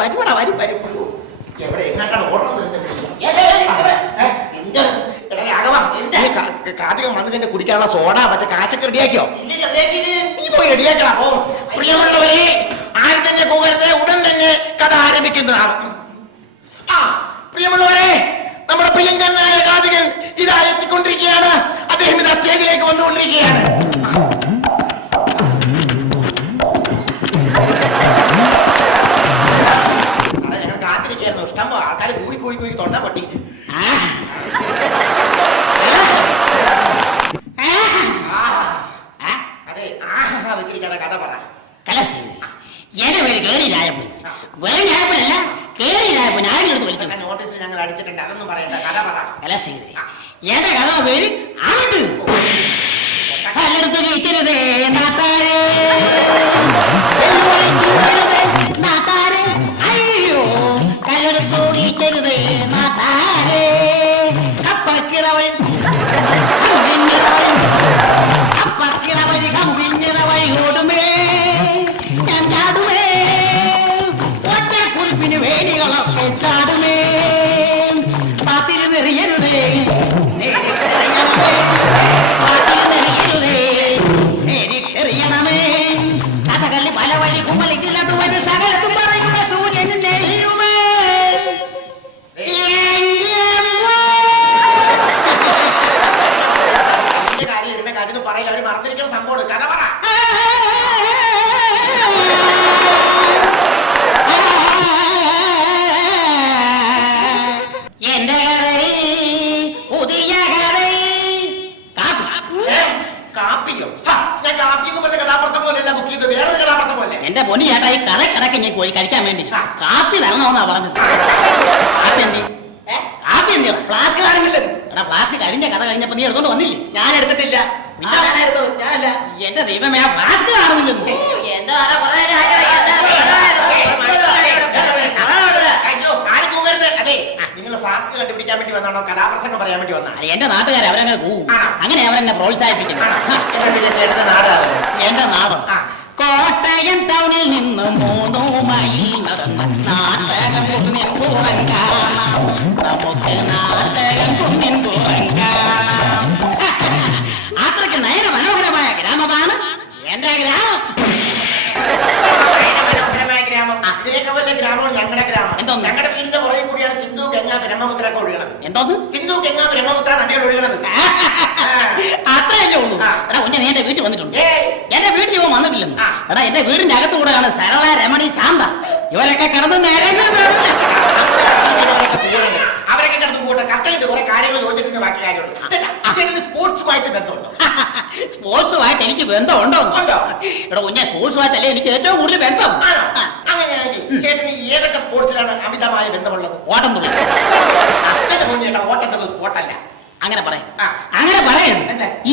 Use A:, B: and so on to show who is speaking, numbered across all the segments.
A: വരുവാടാ വരും വരും എവിടെ എങ്ങോട്ടാണ് ഓടണം കാർത്തികം വന്നിട്ട് കുടിക്കാനുള്ള സോഡ മറ്റേ കാശൊക്കെ റെഡിയാക്കിയോ? നീ പോയി റെഡിയാക്കണം ഓ പ്രിയമുള്ളവരെ ആരും തന്നെ കൂകരുത് ഉടൻ തന്നെ കഥ ആരംഭിക്കുന്നതാണ്. ആ പ്രിയമുള്ളവരെ നമ്മുടെ പ്രിയങ്കരനായ കാതികൻ ഇതാ എത്തിക്കൊണ്ടിരിക്കുകയാണ്. അദ്ദേഹം ഇതാ സ്റ്റേജിലേക്ക് വന്നുകൊണ്ടിരിക്കുകയാണ്.
B: കലശി എന്റെ പേര് കേറിയിലായപ്പൻ വെറും ഞായപ്പനല്ല കേറിയിലായപ്പൻ ആരും എടുത്ത്
A: നോട്ടീസിൽ ഞങ്ങൾ അടിച്ചിട്ടുണ്ട് അതൊന്നും പറയണ്ട കഥ പറ
B: കലശി എന്റെ കഥ പേര് ആട്ട് കല്ലെടുത്ത്
A: time. എന്ന് പറഞ്ഞ കഥാപ്രസംഗമല്ല ബുക്ക് ചെയ്ത് വേറൊരു കഥാപ്രസംഗമല്ലേ?
B: എന്റെ പൊന്നി ചേട്ടാ ഈ കടക്കിടക്ക് ഞാൻ കോഴി കഴിക്കാൻ വേണ്ടി കാപ്പി തരണമെന്നാ പറഞ്ഞത്. കാപ്പി എന്തി? കാപ്പി എന്തി? ഫ്ലാസ്ക് കാണുന്നില്ല എടാ ഫ്ലാസ്ക് കഴിഞ്ഞ കഥ കഴിഞ്ഞപ്പോ നീ എടുത്തോണ്ട് വന്നില്ലേ?
A: ഞാൻ എടുത്തിട്ടില്ല.
B: ഞാനല്ല. എന്റെ ദൈവമേ ആ ഫ്ലാസ്ക്
A: നിങ്ങൾ ഫ്ലാസ്ക് കണ്ടുപിടിക്കാൻ വേണ്ടി വന്നാണോ? കഥാപ്രസംഗം പറയാൻ വേണ്ടി വന്നാ
B: അത് എന്റെ നാട്ടുകാരെ അവരങ്ങനെ
A: പോകും
B: അങ്ങനെ അവരെന്നെ പ്രോത്സാഹിപ്പിക്കുന്നത്
A: ചേട്ടന്റെ നാടാണ്
B: എന്റെ നാട്
A: ആ.
B: കോട്ടയം ടൗണിൽ നിന്ന് മൂന്നു മൈൽ നടന്ന് നാട്ടകം കുന്നിൻ പൂറം കാണാം. നമുക്ക് നാട്ടകം കുന്നിൻ പൂറം കാണാം. അത്രയ്ക്ക് നയന മനോഹരമായ ഗ്രാമമാണ് എന്റെ ഗ്രാമം.
A: ഗ്രാമമാണ് ഞങ്ങളുടെ ഗ്രാമം.
B: എന്തോന്ന്?
A: ഞങ്ങളുടെ വീടിന്റെ പുറകെ കൂടിയാണ് സിന്ധു ഗംഗ ബ്രഹ്മപുത്ര ഒക്കെ ഒഴുകണത്.
B: എന്തോ
A: സിന്ധു ഗംഗ ബ്രഹ്മപുത്ര നദികൾ ഒഴുകണത്.
B: അത്രയല്ലേ ഉള്ളൂ. എടാ കുഞ്ഞെ നീ എന്റെ വീട്ടിൽ വന്നിട്ടുണ്ട്.
A: ആ.
B: എടാ എന്റെ വീടിന്റെ അകത്തുകൂടെയാണ് സരള രമണി ശാന്ത. ഇവരൊക്കെ കിടന്ന് നിരങ്ങുന്നത്.
A: അവരൊക്കെ കിടന്ന് കൂട്ടെ കറക്റ്റായിട്ട് കുറെ കാര്യങ്ങൾ ചോദിച്ചിട്ട് ബാക്കി കാര്യമുള്ളൂ സ്പോർട്സുമായിട്ട് ബന്ധമുണ്ടോ?
B: സ്പോർട്സുമായിട്ട് എനിക്ക് ബന്ധമുണ്ടോ? എടാ കുഞ്ഞെ സ്പോർട്സുമായിട്ടല്ലേ എനിക്ക് ഏറ്റവും കൂടുതൽ ബന്ധം.
A: അങ്ങനെയാണെങ്കിൽ ചേട്ടന് ഏതൊക്കെ സ്പോർട്സിലാണ് അമിതമായ ബന്ധമുള്ളത്?
B: ഓട്ടം തുള്ളി അങ്ങനെ പറയരുത്. അങ്ങനെ പറയരുത്? ഈ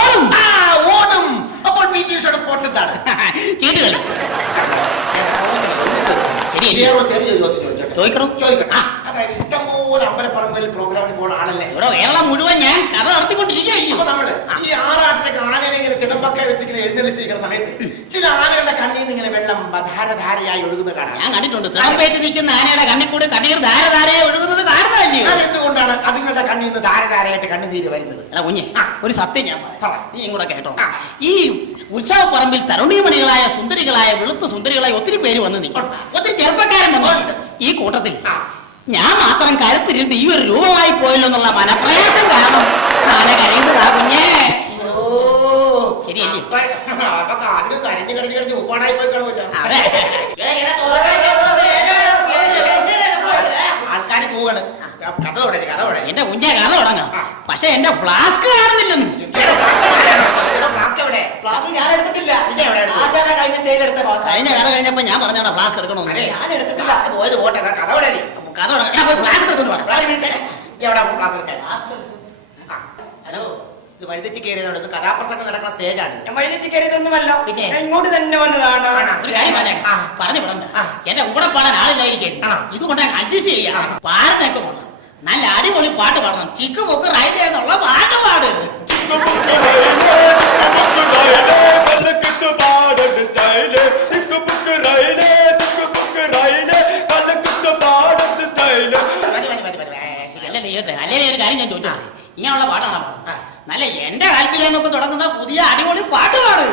B: ശരിയല്ലേ
A: ചെറിയ ചോദ്യം ചോദിച്ചോട്ടെ.
B: ചോദിക്കണം?
A: ചോദിക്കട്ടെ. ആ, അതായത് ഇഷ്ടംപോലെ അമ്പലപ്പറമ്പിൽ പ്രോഗ്രാമിന് പോകുന്ന ആളല്ലേ?
B: ഇവിടെ കേരളം മുഴുവൻ ഞാൻ കഥ നടത്തിക്കൊണ്ടിരിക്കുകയായിരിക്കും
A: അപ്പൊ നമ്മൾ ഈ ആറാട്ടിനൊക്കെ ആനനെ ഇങ്ങനെ തിടമ്പക്ക വെച്ചിങ്ങനെ എഴുന്നള്ളിച്ചിരിക്കുന്ന സമയത്ത് ചില ആനകളുടെ കണ്ണിൽ നിന്ന് ഇങ്ങനെ വെള്ളം ധാരധാരയായി ഒഴുകുന്ന കാണാം.
B: ഞാൻ കണ്ടിട്ടുണ്ട്. തിളമ്പേറ്റ് നിൽക്കുന്ന ആനയുടെ കണ്ണിൽ കൂടെ കണ്ണീർ ധാരധാരയായി ഒഴുകുന്നത് കാണുന്നതല്ലേ
A: അതെന്തുകൊണ്ടാണ് അതുങ്ങളുടെ കണ്ണിൽ നിന്ന് ധാരധാരയായിട്ട് കണ്ണുനീര് വരുന്നത്?
B: എടാ കുഞ്ഞെ ഒരു സത്യം ഞാൻ
A: പറ.
B: നീ കൂടെ കേട്ടോ.
A: ഈ
B: ഈ ഉത്സവപ്പറമ്പിൽ തരുണീമണികളായ സുന്ദരികളായ വെളുത്ത സുന്ദരികളായ ഒത്തിരി പേര് വന്ന് നിൽക്കും. ഒത്തിരി ചെറുപ്പക്കാരൻ വന്നു ഈ കൂട്ടത്തിൽ ഞാൻ മാത്രം കരുത്തിരുണ്ട് ഈ ഒരു രൂപമായി പോയല്ലോ എന്നുള്ള മനപ്രയാസം കാരണം ആന കരയുന്നതാ കുഞ്ഞേ
A: ഓ,
B: ശരിയല്ലേ?
A: അപ്പൊ അപ്പൊ കാതിൽ കരഞ്ഞ് കരഞ്ഞു കരഞ്ഞു ഉപ്പാടായി പോയി കാണുമല്ലോ.
B: പോവാണ്.
A: കഥ തുടങ്ങി കഥ തുടങ്ങി
B: എന്റെ കുഞ്ഞെ കഥ തുടങ്ങാം. പക്ഷെ എന്റെ ഫ്ലാസ്ക് കാണുന്നില്ലെന്ന്. കഴിഞ്ഞ കഥ കഴിഞ്ഞപ്പോ ഞാൻ പറഞ്ഞാണ് ഫ്ലാസ്ക് എടുക്കണമെന്ന് ഞാൻ എടുത്തിട്ടില്ല.
A: പോയത് പോട്ടെ കഥ
B: കഥ തുടങ്ങാം. പോയി ഫ്ലാസ്ക് എടുത്തോണ്ട്
A: എവിടെ ഫ്ലാസ്ക് എടുക്കാൻ. ഇത് വഴിതെറ്റി കയറിയതാണ്. ഇത് കഥാപ്രസംഗം നടക്കുന്ന സ്റ്റേജാണ്
C: ഞാൻ വഴിതെറ്റി കയറിയതൊന്നുമല്ല.
A: പിന്നെ?
C: ഞാൻ ഇങ്ങോട്ട് തന്നെ വന്നതാണ്.
B: ഒരു കാര്യം. പറഞ്ഞു. വിടണ്ട. എന്റെ കൂടെ പാടാൻ ആളില്ലായിരിക്കും.
A: ആണോ?
B: ഇതുകൊണ്ട് അഡ്ജസ്റ്റ് ചെയ്യാം. പാടത്തൊക്കെ കൊള്ളാം. നല്ല അടിപൊളി പാട്ട് പാടണം. ചിക്ക് പൊക്ക് റൈറ്റ് എന്നുള്ള പാട്ട് പാട്. അല്ലേ ഒരു കാര്യം ഞാൻ ചോദിച്ചോട്ടെ? ഇങ്ങനെയുള്ള പാട്ടാണ്. പാടുന്നത്? നല്ല എന്റെ കാൽപ്പിലേന്നൊക്കെ തുടങ്ങുന്ന പുതിയ അടിപൊളി പാട്ട് പാട്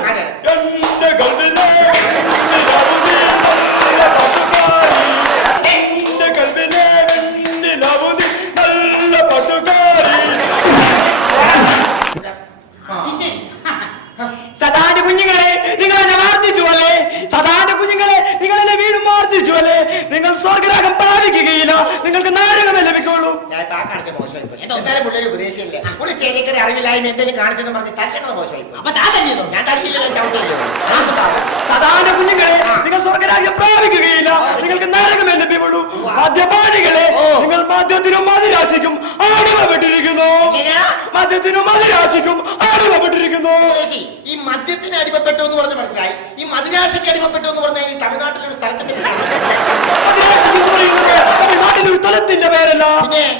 A: എന്തായാലും പുള്ളിയൊരു ഉപദേശമില്ല പുള്ളി കയറി അറിവില്ലായ്മ എന്തെങ്കിലും കാണിച്ചെന്ന് പറഞ്ഞ് തല്ലണത് മോശമായി.
B: അപ്പൊ താൻ തന്നെയതോ
A: ഞാൻ തല്ലില്ലല്ലോ ചവിട്ടിയല്ലോ അതൊന്നും
C: കുഞ്ഞുങ്ങളെ നിങ്ങൾ സ്വർഗരാജ്യം പ്രാപിക്കുകയില്ല. നിങ്ങൾക്ക് നരകമേ ലഭ്യമുള്ളൂ മദ്യപാനികളെ നിങ്ങൾ മദ്യത്തിനും മതിരാശിക്കും അടിമപ്പെട്ടിരിക്കുന്നു? മദ്യത്തിനും മതിരാശിക്കും അടിമപ്പെട്ടിരിക്കുന്നു
A: ഈ മദ്യത്തിന് അടിമപ്പെട്ടു എന്ന് പറഞ്ഞ് മനസ്സിലായി. ഈ മതിരാശിക്ക് അടിമപ്പെട്ടു എന്ന് പറഞ്ഞാൽ ഈ തമിഴ്നാട്ടിലെ ഒരു സ്ഥലത്തിന്റെ പേരാണ്.
C: മദിരാശി എന്ന് പറയുന്നത് തമിഴ്നാട്ടിലെ പേരല്ല.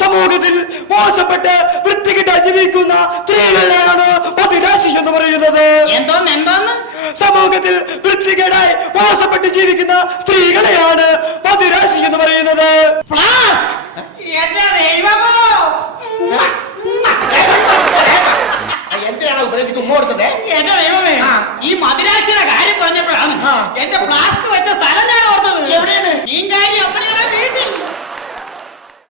C: സമൂഹത്തിൽ മോശപ്പെട്ട് വൃത്തികെട്ട് ജീവിക്കുന്ന സ്ത്രീകളെയാണ് പതിരാശി എന്ന് പറയുന്നത്.
B: എന്തോന്ന് എന്തോന്ന്?
C: സമൂഹത്തിൽ വൃത്തികേടായി മോശപ്പെട്ട് ജീവിക്കുന്ന സ്ത്രീകളെയാണ് പതിരാശി എന്ന് പറയുന്നത്.